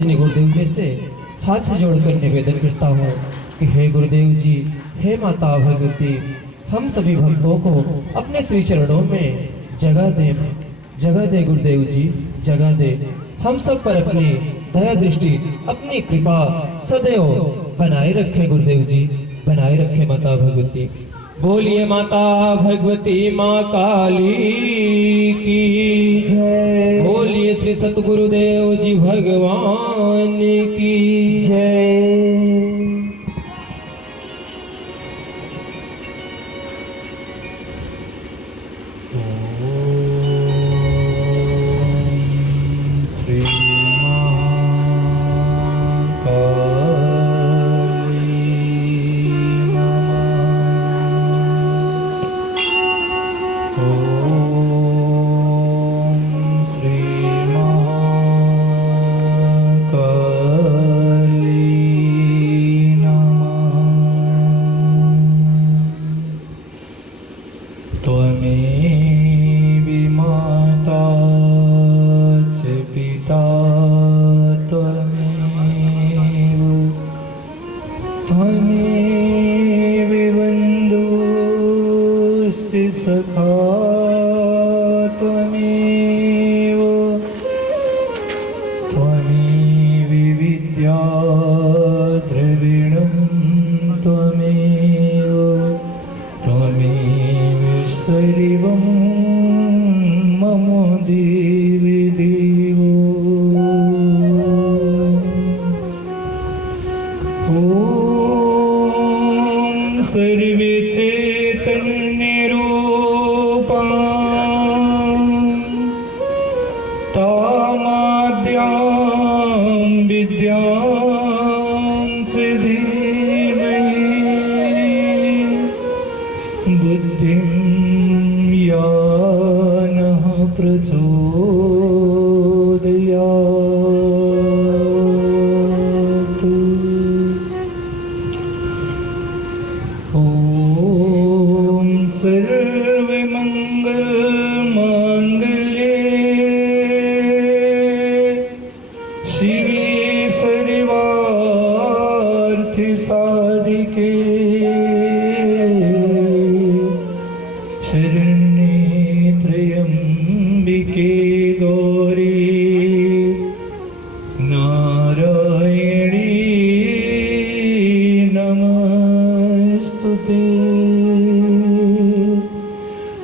श्री गुरुदेव जी से हाथ जोड़कर निवेदन करता हूँ कि हे गुरुदेव जी, हे माता भगवती, हम सभी भक्तों को अपने श्री चरणों में जगह दे गुरुदेव जी, जगह दे। हम सब पर अपनी दया दृष्टि, अपनी कृपा सदैव बनाए रखे गुरुदेव जी, बनाए रखे माता भगवती। बोलिए माता भगवती माँ काली की जय। बोलिए श्री सतगुरुदेव जी भगवान की जय।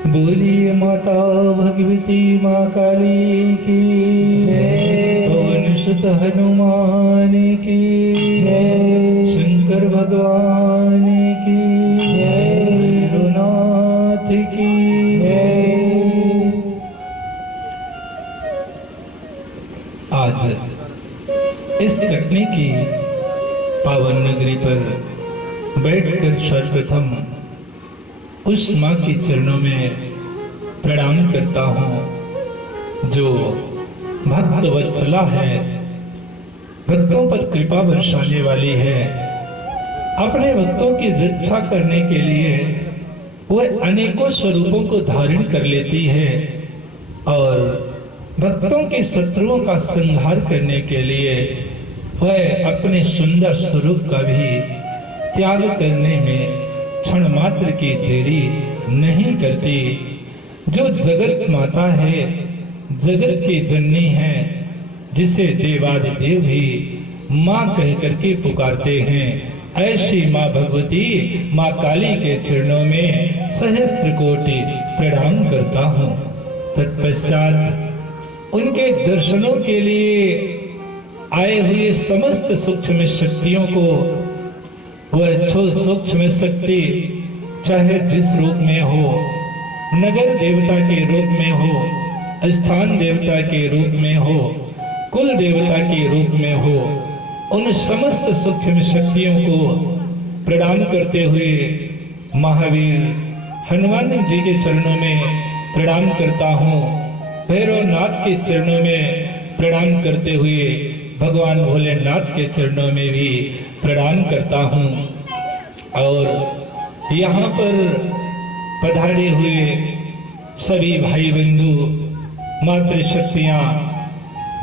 बोलिए माता भगवती माँ काली की जय। पवन सुत हनुमान की जय। शंकर भगवान की जय। भैरवनाथ की जय। आज इस कटनी की पावन नगरी पर बैठकर सर्वप्रथम उस माँ के चरणों में प्रणाम करता हूँ जो भक्त वत्सला है, भक्तों पर कृपा बरसाने वाली है। अपने भक्तों की रक्षा करने के लिए वह अनेकों स्वरूपों को धारण कर लेती है और भक्तों के शत्रुओं का संहार करने के लिए वह अपने सुंदर स्वरूप का भी त्याग करने में क्षण मात्र की देरी नहीं करती। जो जगत माता है, जगत की जननी है, जिसे देवादिदेव भी माँ कह करके पुकारते हैं, ऐसी माँ भगवती माँ काली के चरणों में सहस्त्र कोटि प्रणाम करता हूँ। तत्पश्चात उनके दर्शनों के लिए आए हुए समस्त सूक्ष्म शक्तियों को, वह सूक्ष्म शक्ति चाहे जिस रूप में हो, नगर देवता के रूप में हो, स्थान देवता के रूप में हो, कुल देवता के रूप में हो, उन समस्त सूक्ष्म शक्तियों को प्रणाम करते हुए महावीर हनुमान जी के चरणों में प्रणाम करता हूँ। भैरवनाथ के चरणों में प्रणाम करते हुए भगवान भोलेनाथ के चरणों में भी प्रणाम करता हूँ। और यहाँ पर पधारे हुए सभी भाई बंधु, मातृशक्तियाँ,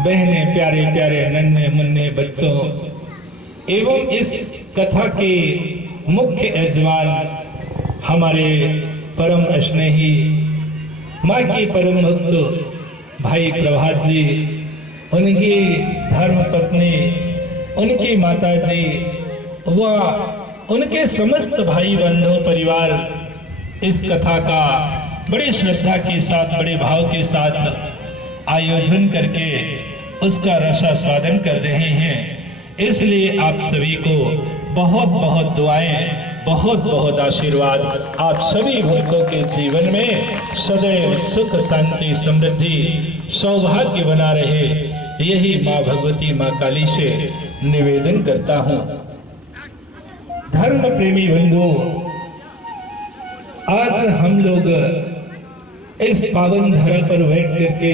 बहने, प्यारे प्यारे नन्हे मुन्ने बच्चों एवं इस कथा के मुख्य यजमान हमारे परम स्नेही माँ की परम भक्त भाई प्रभात जी, उनकी धर्म पत्नी, उनकी माता जी व उनके समस्त भाई बंधु परिवार इस कथा का बड़ी श्रद्धा के साथ, बड़े भाव के साथ आयोजन करके उसका रसास्वादन कर रहे हैं। इसलिए आप सभी को बहुत बहुत दुआएं, बहुत बहुत आशीर्वाद आप सभी भक्तों के जीवन में सदैव सुख, शांति, समृद्धि, सौभाग्य बना रहे, यही माँ भगवती, माँ काली से निवेदन करता हूँ। धर्म प्रेमी बंधुओं, आज हम लोग इस पावन धरा पर बैठ करके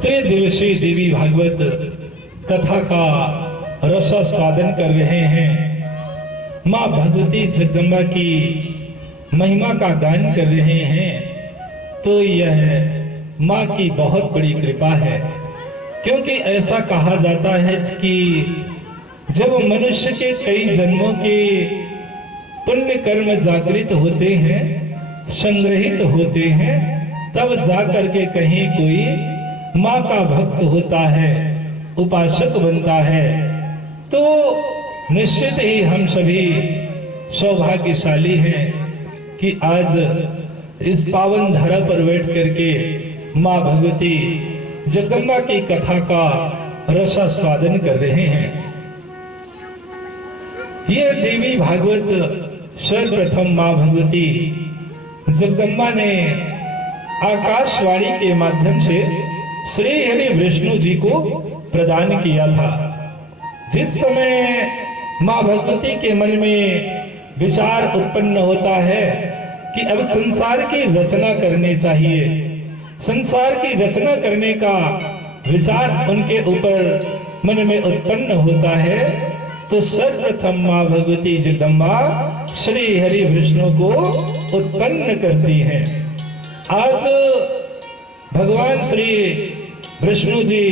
त्रिदिवसीय देवी भागवत कथा का रसास्वादन कर रहे हैं। माँ भगवती जगदम्बा की महिमा का गान कर रहे हैं। तो यह माँ की बहुत बड़ी कृपा है, क्योंकि ऐसा कहा जाता है कि जब मनुष्य के कई जन्मों के पुण्य कर्म जागृत होते हैं, संग्रहित होते हैं, तब जाकर के कहीं कोई माँ का भक्त होता है, उपासक बनता है। तो निश्चित ही हम सभी सौभाग्यशाली हैं कि आज इस पावन धरा पर बैठ करके माँ भगवती जगदम्बा की कथा का रसास्वादन कर रहे हैं। यह देवी भागवत सर्वप्रथम माँ भगवती जगदम्बा ने आकाशवाणी के माध्यम से श्री हरि विष्णु जी को प्रदान किया था। जिस समय माँ भगवती के मन में विचार उत्पन्न होता है कि अब संसार की रचना करनी चाहिए, संसार की रचना करने का विचार उनके ऊपर मन में उत्पन्न होता है, तो सर्वप्रथम माँ भगवती जगदम्बा श्री हरि विष्णु को उत्पन्न करती हैं। आज भगवान श्री विष्णु जी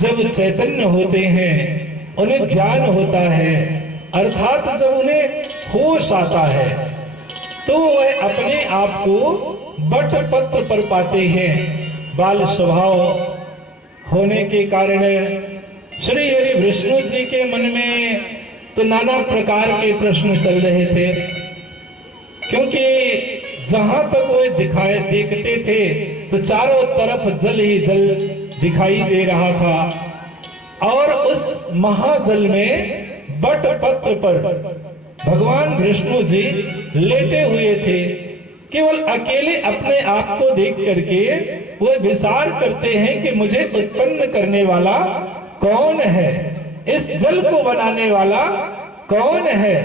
जब चैतन्य होते हैं, उन्हें ज्ञान होता है, अर्थात जब उन्हें होश आता है, तो वह अपने आप को बट पत्र पर पाते हैं। बाल स्वभाव होने के कारण श्री हरि विष्णु जी के मन में तो नाना प्रकार के प्रश्न चल रहे थे, क्योंकि जहां तक वो देखते थे तो चारों तरफ जल ही जल दिखाई दे रहा था। और उस महाजल में बट पत्र पर भगवान विष्णु जी लेटे हुए थे। केवल अकेले अपने आप को देख करके वो विचार करते हैं कि मुझे उत्पन्न करने वाला कौन है, इस जल को बनाने वाला कौन है,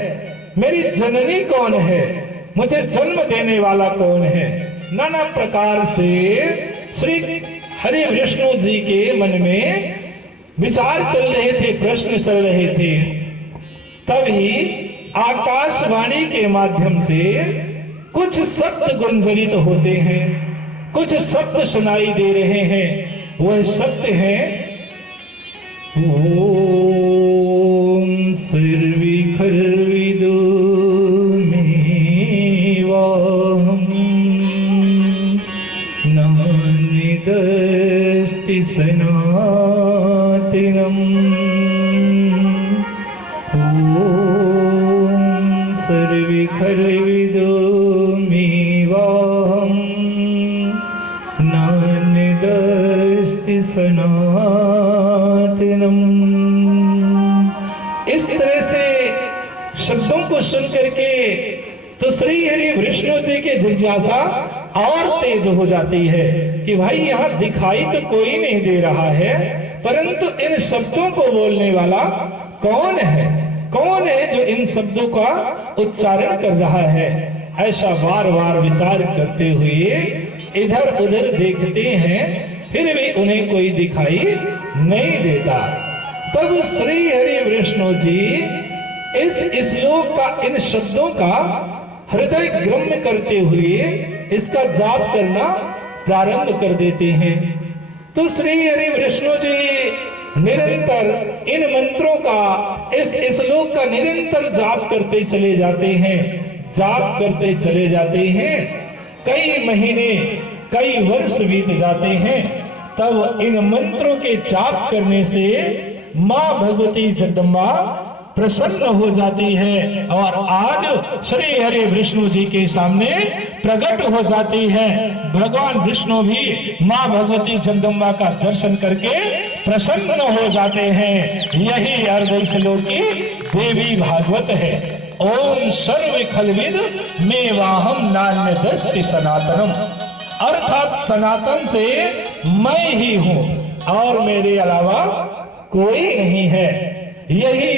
मेरी जननी कौन है, मुझे जन्म देने वाला कौन है। नाना प्रकार से श्री हरि विष्णु जी के मन में विचार चल रहे थे, प्रश्न चल रहे थे। तभी आकाशवाणी के माध्यम से कुछ शब्द गुंजरित होते हैं, कुछ शब्द सुनाई दे रहे हैं। वह शब्द है ओम सर्विखर्विदो मेवाहं नान्यदस्ति सनातनम्। ओम सर्विखर्विदो मेवाहं नान्यदस्ति सनातनम्। इस तरह से शब्दों को सुन करके तो श्री हरि विष्णु जी की जिज्ञासा और तेज हो जाती है कि भाई यहाँ दिखाई तो कोई नहीं दे रहा है, परंतु इन शब्दों को बोलने वाला कौन है, कौन है जो इन शब्दों का उच्चारण कर रहा है। ऐसा बार बार विचार करते हुए इधर उधर देखते हैं, फिर भी उन्हें कोई दिखाई नहीं देता। तब श्री हरि विष्णु जी इस श्लोक का, इन शब्दों का हृदय ग्रम्य करते हुए इसका जाप करना प्रारंभ कर देते हैं। तो श्री हरि विष्णु जी निरंतर इन मंत्रों का, इस श्लोक का निरंतर जाप करते चले जाते हैं, जाप करते चले जाते हैं। कई महीने, कई वर्ष बीत जाते हैं। तब इन मंत्रों के जाप करने से मां भगवती जगदम्बा प्रसन्न हो जाती है और आज श्री हरि विष्णु जी के सामने प्रकट हो जाती है। भगवान विष्णु भी मां भगवती जगदम्बा का दर्शन करके प्रसन्न हो जाते हैं। यही अर्ध श्लोक की देवी भागवत है। ओम सर्व खलविद में वाहम नान्य दस्ति सनातनम, अर्थात सनातन से मैं ही हूं और मेरे अलावा कोई नहीं है। यही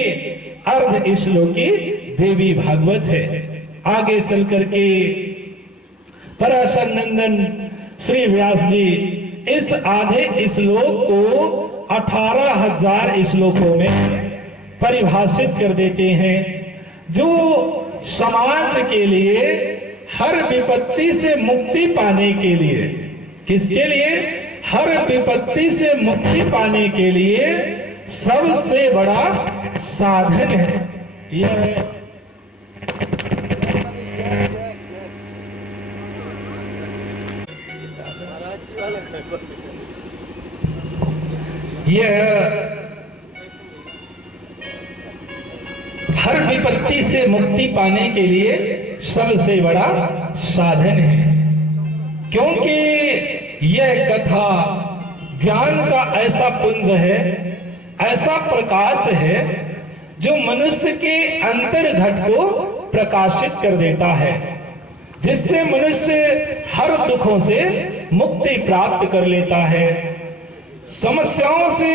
अर्ध श्लोक की देवी भागवत है। आगे चल करके पराशर नंदन श्री व्यास जी इस आधे श्लोक को 18,000 श्लोकों में परिभाषित कर देते हैं, जो समाज के लिए हर विपत्ति से मुक्ति पाने के लिए, किसके लिए? हर विपत्ति से मुक्ति पाने के लिए सबसे बड़ा साधन है। यह हर विपत्ति से मुक्ति पाने के लिए सबसे बड़ा साधन है, क्योंकि यह कथा ज्ञान का ऐसा पुंज है, ऐसा प्रकाश है जो मनुष्य के अंतर्घट को प्रकाशित कर देता है, जिससे मनुष्य हर दुखों से मुक्ति प्राप्त कर लेता है। समस्याओं से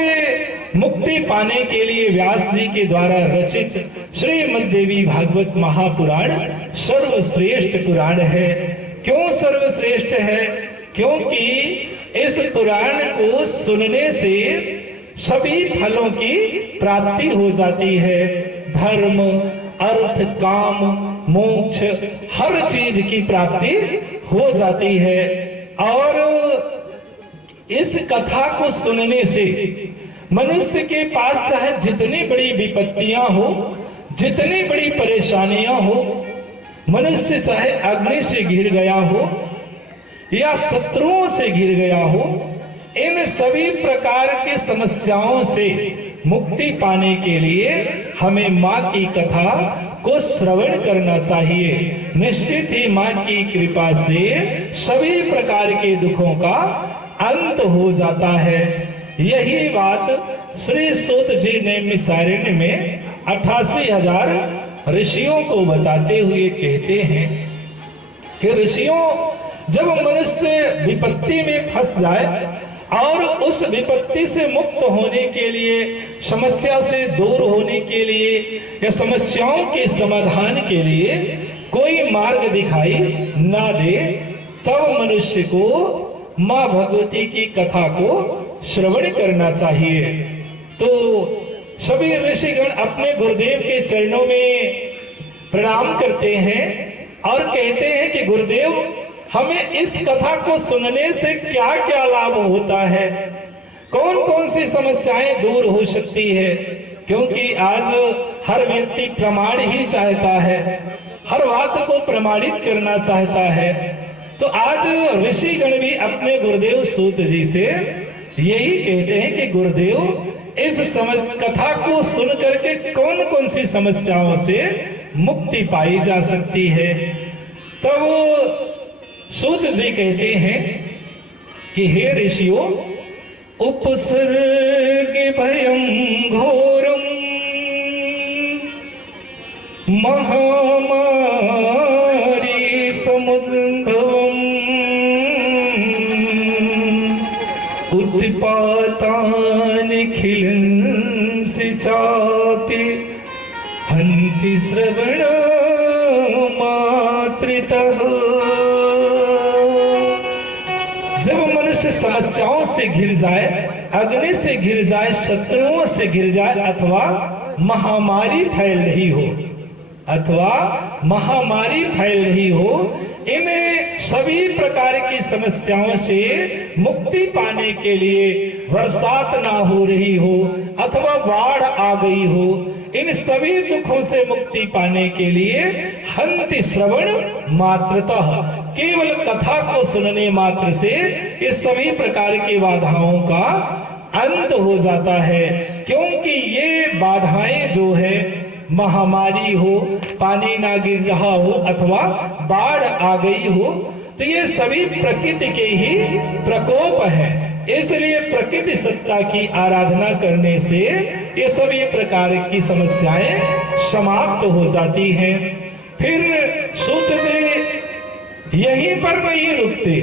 मुक्ति पाने के लिए व्यास जी के द्वारा रचित श्रीमद् देवी भागवत महापुराण सर्वश्रेष्ठ पुराण है। क्यों सर्वश्रेष्ठ है? क्योंकि इस पुराण को सुनने से सभी फलों की प्राप्ति हो जाती है। धर्म, अर्थ, काम, मोक्ष, हर चीज की प्राप्ति हो जाती है। और इस कथा को सुनने से मनुष्य के पास चाहे जितनी बड़ी विपत्तियां हो, जितनी बड़ी परेशानियां हो, मनुष्य चाहे अग्नि से घिर गया हो या शत्रुओं से घिर गया हो, इन सभी प्रकार के समस्याओं से मुक्ति पाने के लिए हमें माँ की कथा को श्रवण करना चाहिए। निश्चित ही माँ की कृपा से सभी प्रकार के दुखों का अंत हो जाता है। यही बात श्री सूत जी ने मिसारण्य में 88,000 ऋषियों को बताते हुए कहते हैं कि ऋषियों, जब मनुष्य विपत्ति में फंस जाए और उस विपत्ति से मुक्त होने के लिए, समस्या से दूर होने के लिए या समस्याओं के समाधान के लिए कोई मार्ग दिखाई ना दे, तब मनुष्य को माँ भगवती की कथा को श्रवण करना चाहिए। तो सभी ऋषिगण अपने गुरुदेव के चरणों में प्रणाम करते हैं और कहते हैं कि गुरुदेव, हमें इस कथा को सुनने से क्या क्या लाभ होता है, कौन कौन सी समस्याएं दूर हो सकती है। क्योंकि आज हर व्यक्ति प्रमाण ही चाहता है, हर बात को प्रमाणित करना चाहता है। तो आज ऋषिगण भी अपने गुरुदेव सूत जी से यही कहते हैं कि गुरुदेव, इस कथा को सुन करके कौन कौन सी समस्याओं से मुक्ति पाई जा सकती है। तब सूत जी कहते हैं कि हे ऋषियों, उपसर्ग भयं घोरम महामारी समुद्भवम् उत्पातान् खिलंसि चापि हन्ति श्रवण मात्रितः। जब मनुष्य समस्याओं से घिर जाए, अग्नि से घिर जाए, शत्रुओं से घिर जाए, अथवा महामारी फैल रही हो, अथवा महामारी फैल रही हो, इन सभी प्रकार की समस्याओं से मुक्ति पाने के लिए बरसात ना हो रही हो अथवा बाढ़ आ गई हो, इन सभी दुखों से मुक्ति पाने के लिए हंति श्रवण मात्रतः, केवल कथा को सुनने मात्र से ये सभी प्रकार की बाधाओं का अंत हो जाता है। क्योंकि ये बाधाएं जो है, महामारी हो, पानी ना गिर रहा हो अथवा बाढ़ आ गई हो, तो ये सभी प्रकृति के ही प्रकोप है। इसलिए प्रकृति सत्ता की आराधना करने से ये सभी प्रकार की समस्याएं समाप्त हो जाती हैं। फिर सूत जी यहीं पर नहीं रुकते,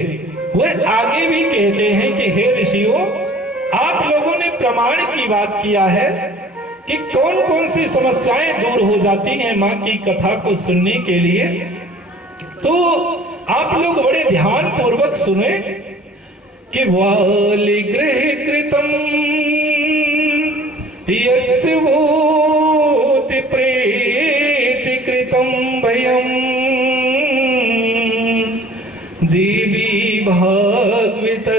वह आगे भी कहते हैं कि हे ऋषियों, आप लोगों ने प्रमाण की बात किया है कि कौन कौन सी समस्याएं दूर हो जाती हैं मां की कथा को सुनने के लिए, तो आप लोग बड़े ध्यान पूर्वक सुने कि वालिगृह कृतम यज्जभूति प्रेति कृतम भयम देवी भागवतस्यासु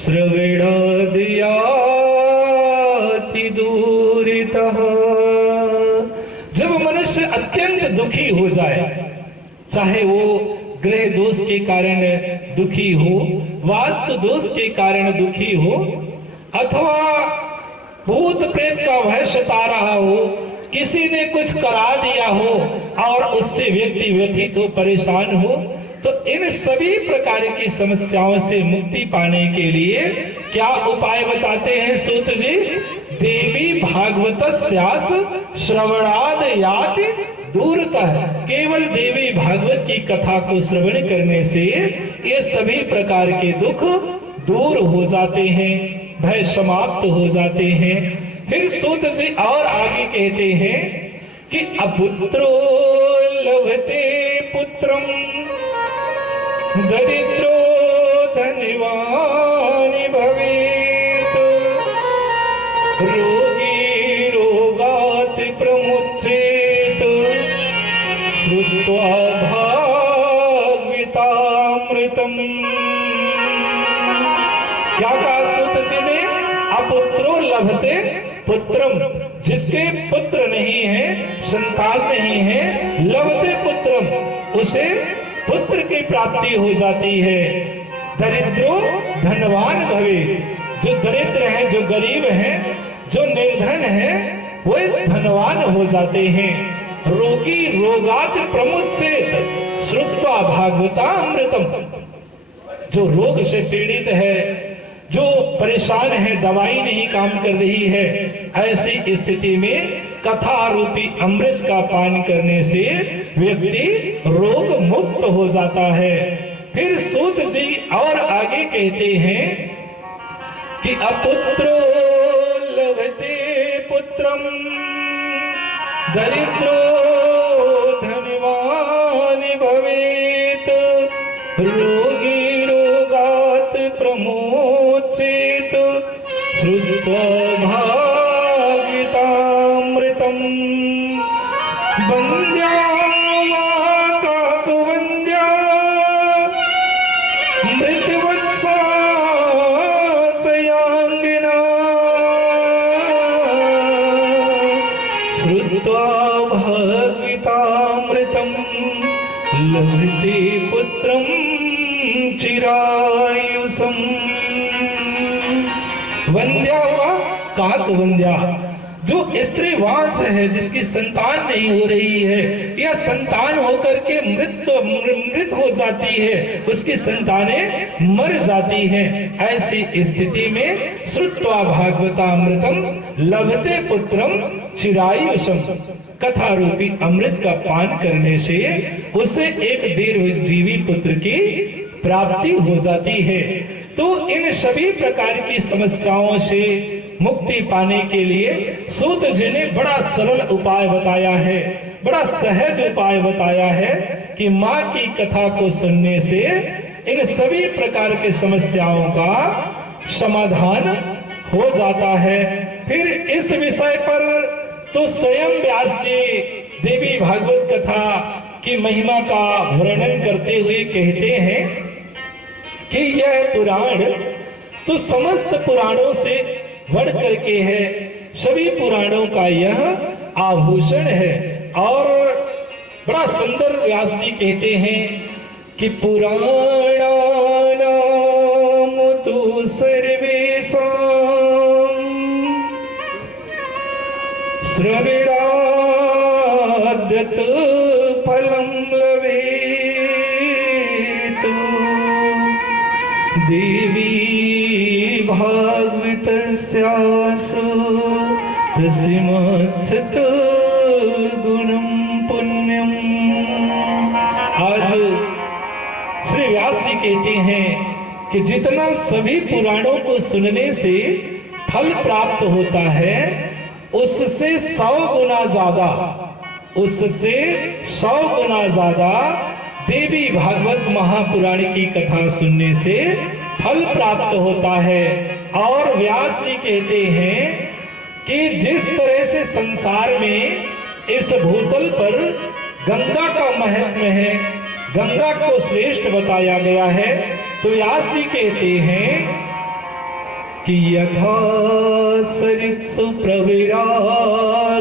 श्रवणादयाति दूरितः। जब मनुष्य अत्यंत दुखी हो जाए, चाहे वो ग्रह दोष के कारण दुखी हो, वास्तु दोष के कारण दुखी हो, अथवा भूत प्रेत का भय सता रहा हो, किसी ने कुछ करा दिया हो और उससे व्यक्ति व्यथित हो, परेशान हो, तो इन सभी प्रकार की समस्याओं से मुक्ति पाने के लिए क्या उपाय बताते हैं सूत जी? देवी भागवतस्यास श्रवणादयाति दूरतः, केवल देवी भागवत की कथा को श्रवण करने से ये सभी प्रकार के दुख दूर हो जाते हैं, भय समाप्त हो जाते हैं। फिर सूत जी और आगे कहते हैं कि अपुत्रो लभते पुत्रम दरिद्रो धनवान भवेत्, रोगी रोगात् प्रमुच्येत, श्रुत्वा भागवतामृतम्। क्या कहा सूत जी ने? अपुत्रो लभते पुत्रम, जिसके पुत्र नहीं है, संतान नहीं है, लभते पुत्रम, उसे पुत्र की प्राप्ति हो जाती है। दरिद्रो धनवान भवे, जो दरिद्र है, जो गरीब है, जो निर्धन है, वो धनवान हो जाते हैं। रोगी रोगात प्रमुच्येत, श्रुत्वा भागवतामृतम, जो रोग से पीड़ित है, जो परेशान है, दवाई नहीं काम कर रही है, ऐसी स्थिति में कथा रूपी अमृत का पान करने से व्यक्ति रोग मुक्त हो जाता है। फिर सूत जी और आगे कहते हैं कि अपुत्रो लभते पुत्रम दरिद्रो धनवान भवेत्, रोगी रोगात् प्रमुच्येत, श्रुत्वा भागवतामृतम्। वन्द्या वा काकुवन्द्या मृतवत्सा सयाङ्गिना, श्रुत्वा भागवतामृतम् लभते पुत्रं चिरायुषम्। वन्द्या वा काकवन्द्या, जो स्त्रीवांस है, जिसकी संतान नहीं हो रही है या संतान होकर के मृत हो जाती है, उसकी संतानें मर जाती हैं, ऐसी स्थिति में श्रुत्वा भागवतामृतम लभते पुत्रम चिरायुषम, कथा रूपी अमृत का पान करने से उसे एक दीर्घजीवी पुत्र की प्राप्ति हो जाती है। तो इन सभी प्रकार की समस्याओं से मुक्ति पाने के लिए सूत जी ने बड़ा सरल उपाय बताया है, बड़ा सहज उपाय बताया है कि माँ की कथा को सुनने से इन सभी प्रकार की समस्याओं का समाधान हो जाता है। फिर इस विषय पर तो स्वयं व्यास जी देवी भागवत कथा की महिमा का वर्णन करते हुए कहते हैं कि यह पुराण तो समस्त पुराणों से बढ़ करके है, सभी पुराणों का यह आभूषण है। और बड़ा सुंदर व्यास जी कहते हैं कि पुराणानाम तु सर्वेषां श्रवणाद्यत फलं लभेत देवी भागवतस्यासु तस्मात् गुणं पुण्यम। आज श्री व्यास जी कहते हैं कि जितना सभी पुराणों को सुनने से फल प्राप्त होता है, उससे 100 गुना ज्यादा, उससे 100 गुना ज्यादा देवी भागवत महापुराण की कथा सुनने से फल प्राप्त होता है। और व्यास जी कहते हैं कि जिस तरह से संसार में इस भूतल पर गंगा का महत्व है, गंगा को श्रेष्ठ बताया गया है, तो व्यास जी कहते हैं कि यथा सरित्सु प्रविरा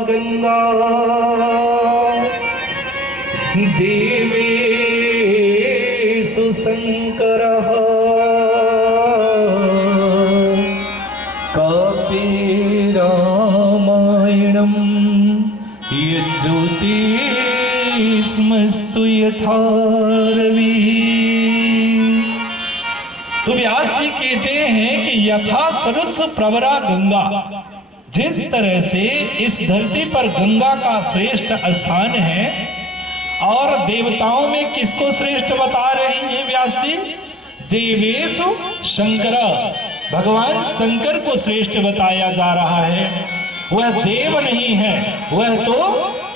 गंगा देवेषु शंकरः कापि रामायणं यज्ज्योतिष्मस्तु यथा रविः। तो व्यास जी कहते हैं कि यथा सरुत्स प्रवरा गंगा, जिस तरह से इस धरती पर गंगा का श्रेष्ठ स्थान है, और देवताओं में किसको श्रेष्ठ बता रहे हैं व्यास जी? देवेशु शंकर, भगवान शंकर को श्रेष्ठ बताया जा रहा है। वह देव नहीं है, वह तो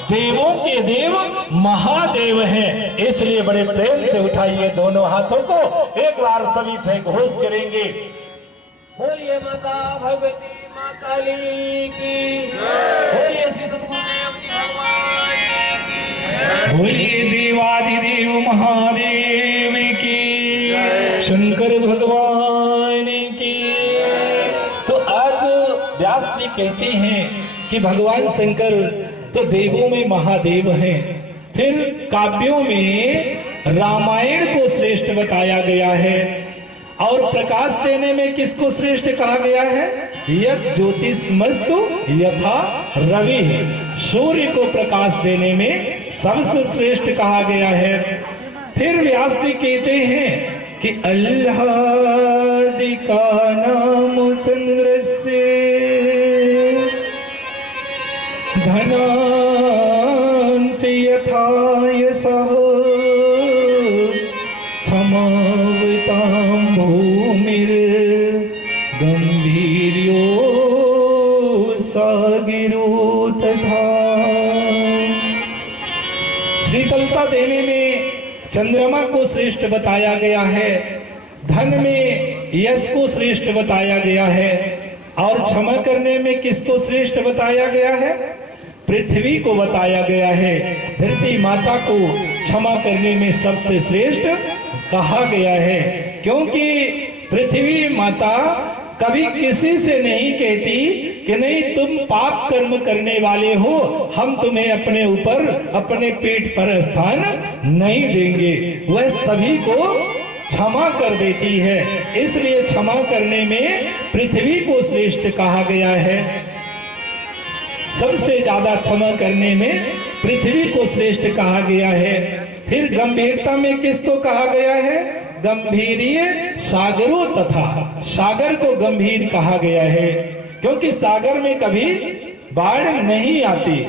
देवों के देव महादेव है। इसलिए बड़े प्रेम से उठाइए दोनों हाथों को, एक बार सभी जय घोष करेंगे। बोलिए माता भगवती माता की, बोलिए श्री सद्गुरुदेव जी भगवान की, बोलिए देवादिदेव महादेव की, शंकर भगवान की। तो आज व्यास जी कहते हैं कि भगवान शंकर तो देवों में महादेव हैं। फिर काव्यों में रामायण को श्रेष्ठ बताया गया है, और प्रकाश देने में किसको श्रेष्ठ कहा गया है? यत् ज्योतिषमस्तु यथा रवि, सूर्य को प्रकाश देने में सबसे श्रेष्ठ कहा गया है। फिर व्यास जी कहते हैं कि अल्लादिका नाम चंद्रस्य धनांसि यथा यशः समावतां भूमिर्गम्भीर्यो सागिरो तथा। शीतलता देने में चंद्रमा को श्रेष्ठ बताया गया है, धन में यश को श्रेष्ठ बताया गया है, और क्षमा करने में किसको श्रेष्ठ बताया गया है? पृथ्वी को बताया गया है। धरती माता को क्षमा करने में सबसे श्रेष्ठ कहा गया है, क्योंकि पृथ्वी माता कभी किसी से नहीं कहती कि नहीं तुम पाप कर्म करने वाले हो, हम तुम्हें अपने ऊपर अपने पेट पर स्थान नहीं देंगे। वह सभी को क्षमा कर देती है, इसलिए क्षमा करने में पृथ्वी को श्रेष्ठ कहा गया है। सबसे ज्यादा क्षमा करने में पृथ्वी को श्रेष्ठ कहा गया है। फिर गंभीरता में किसको कहा गया है? गंभीरीय सागरों तथा, सागर को गंभीर कहा गया है, क्योंकि सागर में कभी बाढ़ नहीं आती।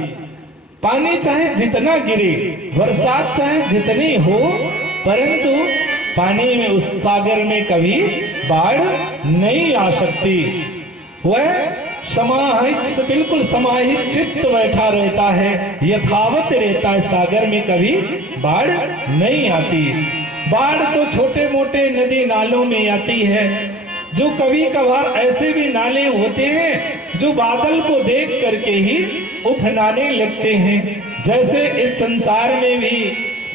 पानी चाहे जितना गिरे, बरसात चाहे जितनी हो, परंतु पानी में उस सागर में कभी बाढ़ नहीं आ सकती। वह समाहित, बिल्कुल समाहित चित्त बैठा रहता है, यथावत रहता है, सागर में कभी बाढ़ नहीं आती। बाढ़ तो छोटे मोटे नदी नालों में आती है, जो कभी कभार ऐसे भी नाले होते हैं जो बादल को देख करके ही उफनाने लगते हैं। जैसे इस संसार में भी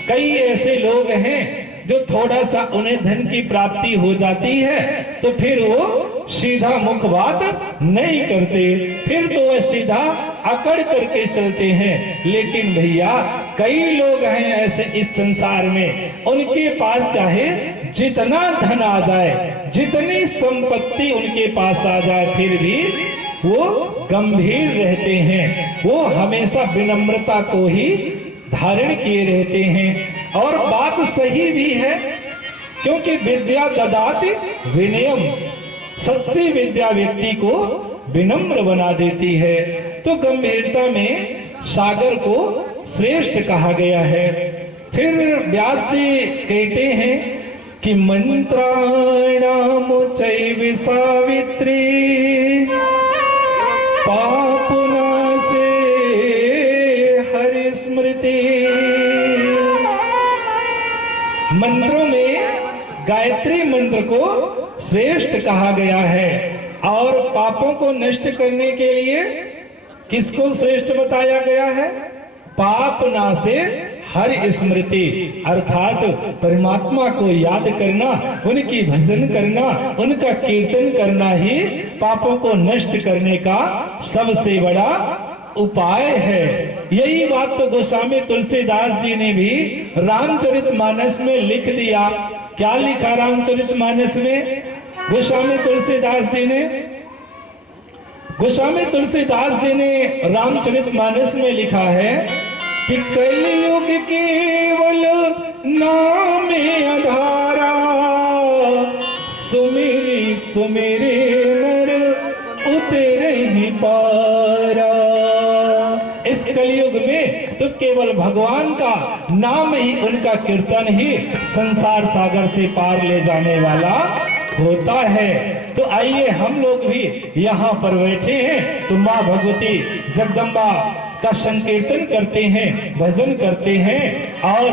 कई ऐसे लोग हैं जो थोड़ा सा उन्हें धन की प्राप्ति हो जाती है तो फिर वो सीधा मुख बात नहीं करते, फिर तो वह सीधा अकड़ करके चलते हैं। लेकिन भैया कई लोग हैं ऐसे इस संसार में, उनके पास चाहे जितना धन आ जाए, जितनी संपत्ति उनके पास आ जाए, फिर भी वो गंभीर रहते हैं, वो हमेशा विनम्रता को ही धारण किए रहते हैं। और बात सही भी है, क्योंकि विद्या ददाति विनयम, सच्ची विद्या व्यक्ति को विनम्र बना देती है। तो गंभीरता में सागर को श्रेष्ठ कहा गया है। फिर व्यास जी कहते हैं कि मंत्राणाम चैव सावित्री पापनासे हरि स्मृति। मंत्रों में गायत्री मंत्र को श्रेष्ठ कहा गया है, और पापों को नष्ट करने के लिए किसको श्रेष्ठ बताया गया है? पाप नासे हरि स्मृति, अर्थात परमात्मा को याद करना, उनकी भजन करना, उनका कीर्तन करना ही पापों को नष्ट करने का सबसे बड़ा उपाय है। यही बात तो गोस्वामी तुलसीदास जी ने भी रामचरितमानस में लिख दिया। क्या लिखा रामचरितमानस में गोस्वामी तुलसीदास जी ने? गोस्वामी तुलसीदास जी ने रामचरितमानस में लिखा है कि कलयुग केवल नामे आधारा, सुमिरी सुमिरे नर उतरे ही पारा। इस कलयुग में तो केवल भगवान का नाम ही, उनका कीर्तन ही संसार सागर से पार ले जाने वाला होता है। तो आइए हम लोग भी यहाँ पर बैठे हैं तो माँ भगवती जगदम्बा का संकीर्तन करते हैं, भजन करते हैं और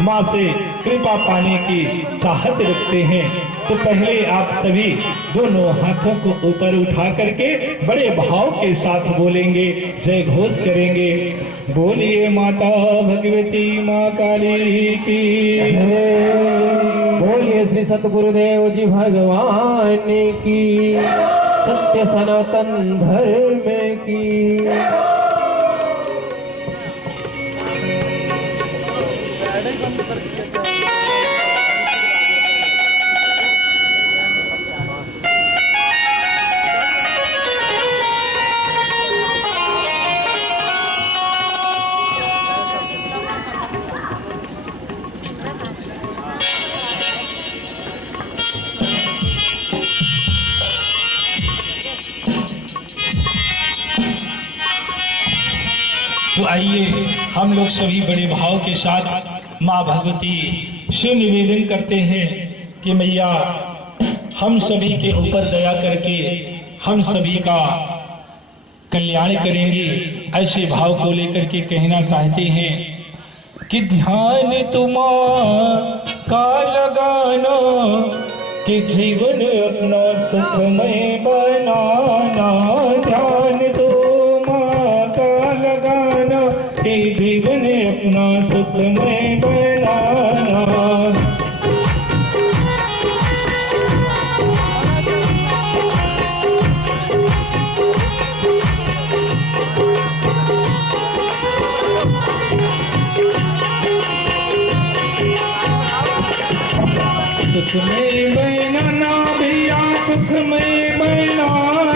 माँ से कृपा पाने की चाहत रखते हैं। तो पहले आप सभी दोनों हाथों को ऊपर उठा करके बड़े भाव के साथ बोलेंगे, जय घोष करेंगे। बोलिए माता भगवती माँ काली की, बोलिए श्री सतगुरुदेव जी भगवान की, सत्य सनातन धर्म की। तो आइए हम लोग सभी बड़े भाव के साथ माँ भगवती से निवेदन करते हैं कि मैया हम सभी के ऊपर दया करके हम सभी का कल्याण करेंगे। ऐसे भाव को लेकर के कहना चाहते हैं कि ध्यान का लगाना कि जीवन अपना सुखमय बनाना। ध्यान का लगाना कि जीवन अपना सुखमय बनाना। सुख में बनाना भैया, सुख में बनाना,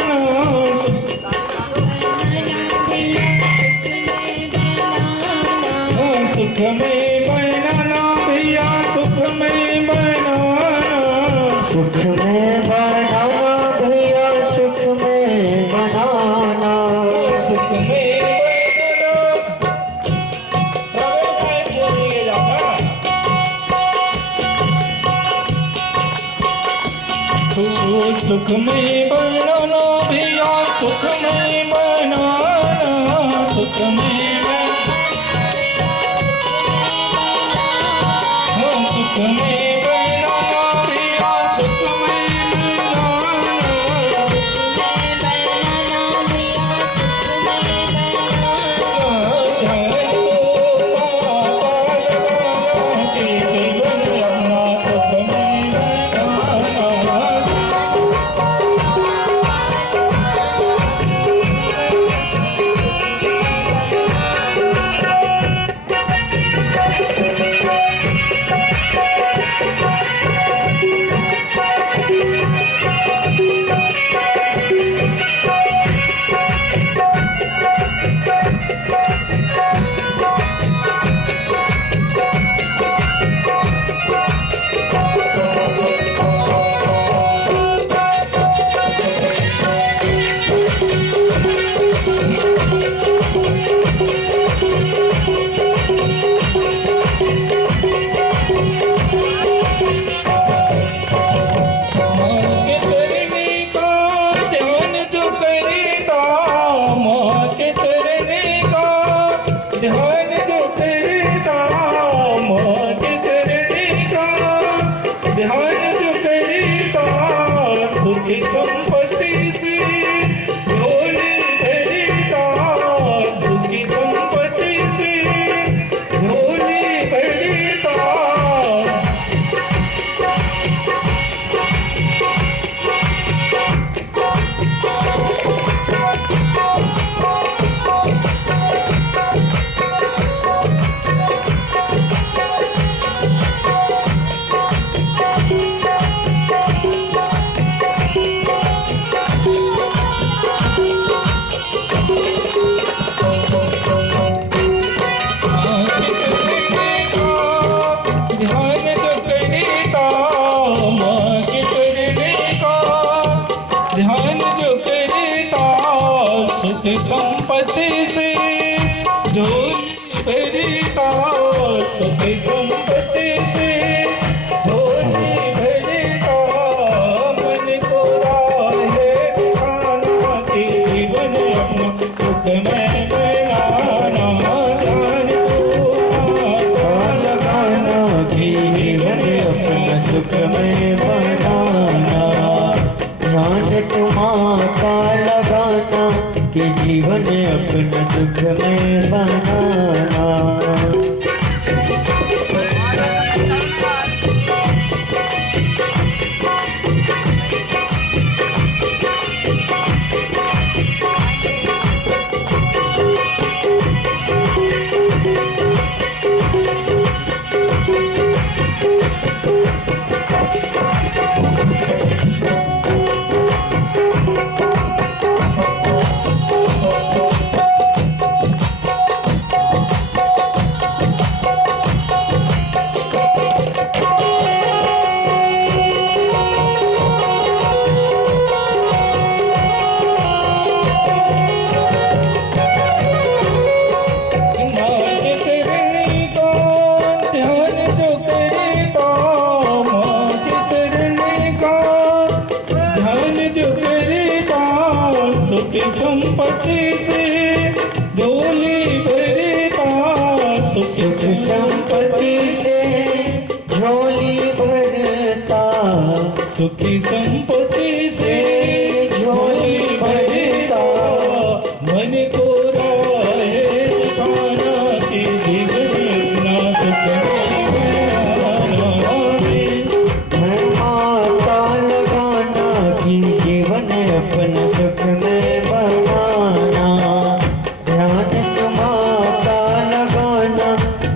सुख में बनाना भैया, सुख में बनाना, सुख में बनाना भैया, सुख में बनाना, सुख में सुख में बनाना भैया, सुख में बनाना, सुख में सुख में बनाना भैया, सुख में बनाना। संपत्ति से झोली भरी का, सुख संपत्ति से झोली भरी का, मन को राहे दिखाना कि जीवन अपना सुख में बनाना, जान लगाना कि जीवन अपना सुख में बनाना, ध्यान तुम्हारा लगाना कि जीवन अपना सुख में बनाना। संपत्ति से झोली भरी का, सुख संपत्ति से झोली भरता, सुखी संपत्ति से झोली भरता, मन को राहे दिखाना कि जीवन अपना सुख में माता लगाना कि जीवन अपना सुख में बनाना, ध्यान तुम्हारा लगाना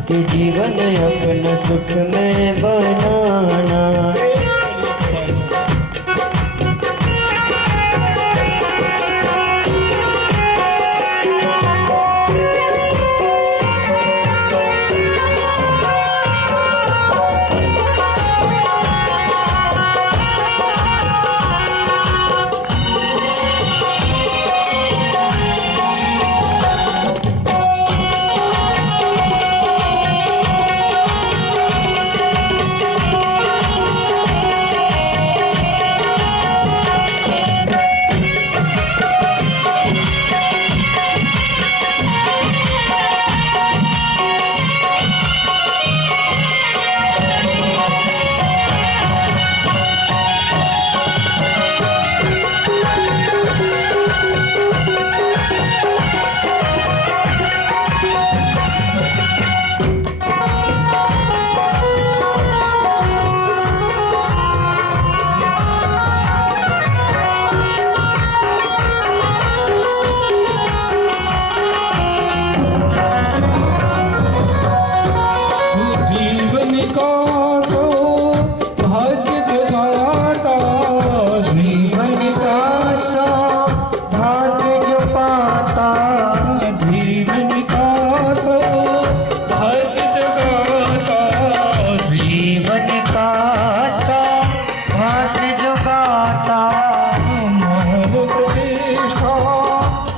कि जीवन अपना सुख में बनाना।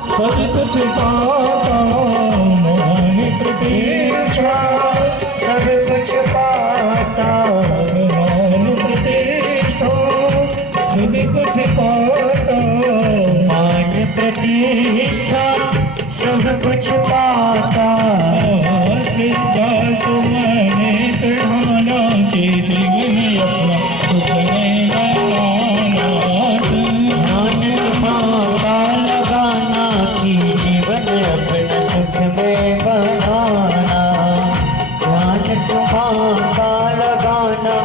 सब कुछ पाता, मान प्रतिष्ठा सब कुछ पाता, मान प्रतिष्ठा सब कुछ पाता, श्रद्धा सुमने चढ़ाना के जीवन अपना सुख में बनाना, ध्यान तुम्हारा लगाना कि जीवन अपना सुख में बनाना, ध्यान तुम्हारा लगाना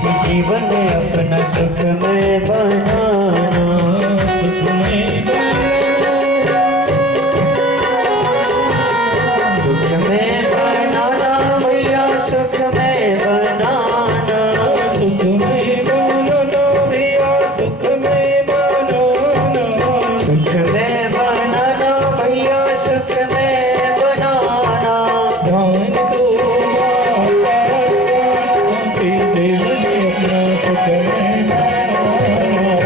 कि जीवन अपना सुख में बनाना, सुख में सुख में बनाना भैया सुख में बनाना, सुख में बनाना भैया सुख में बनाना, सुख में बनाना भैया सुख में बनाना, ध्यान दो माता के जीवन अपना सुख में बनाना,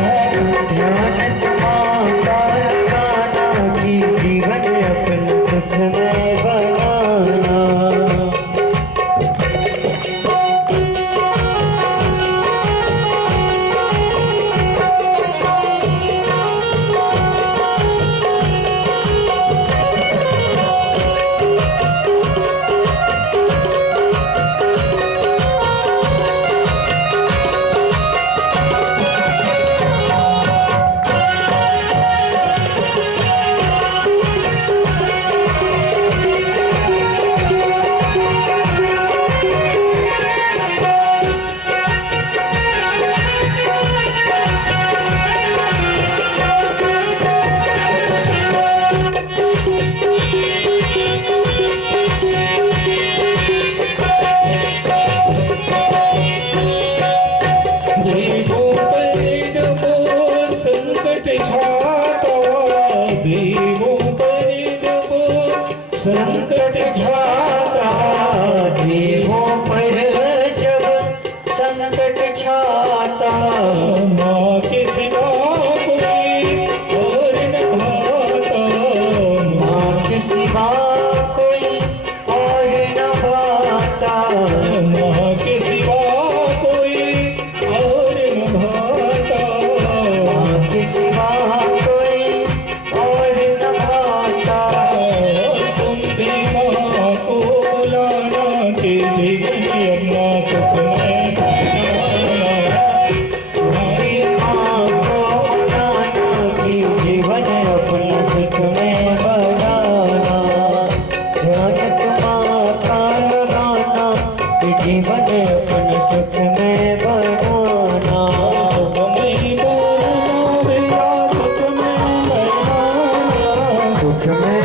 में